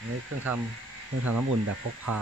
อันนี้เครื่องทำน้ำอุ่นแบบพกพา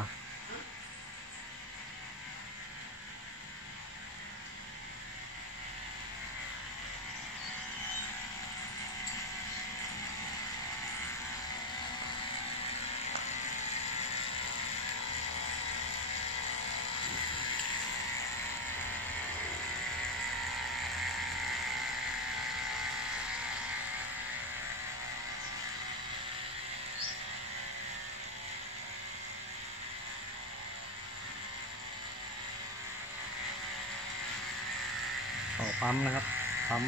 ต่อปั๊มนะครับปั๊ม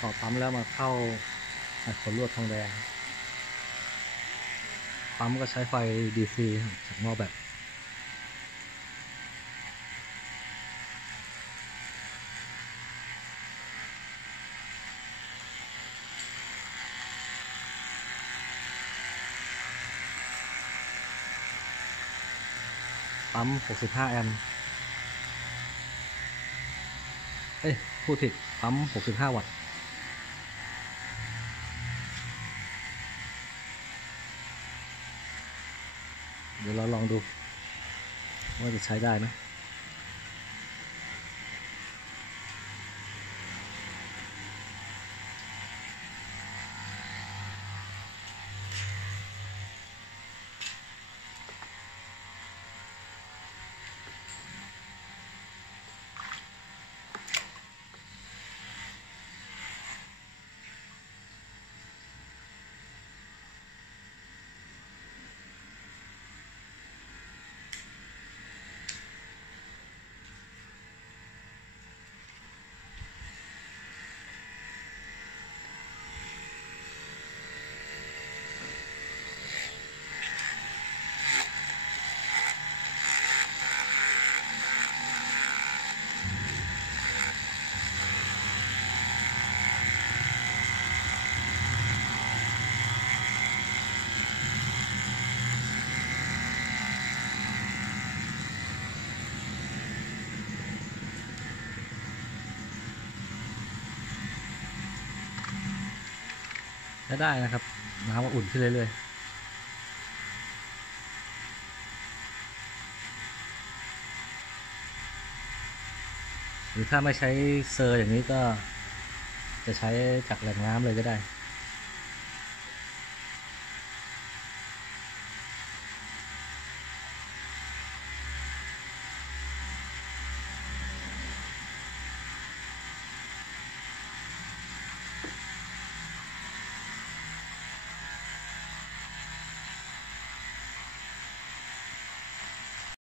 ต่อปั๊มแล้วมาเข้าขนลวดทองแดงปั๊มก็ใช้ไฟ DC จากหม้อแบตปั๊ม65แอมป์พูดผิดปั๊ม65วัตต์เดี๋ยวเราลองดูว่าจะใช้ได้ไหมใช้ได้นะครับน้ำอุ่นขึ้นเรื่อยๆหรือถ้าไม่ใช้เซอร์อย่างนี้ก็จะใช้จากแหล่งน้ำเลยก็ได้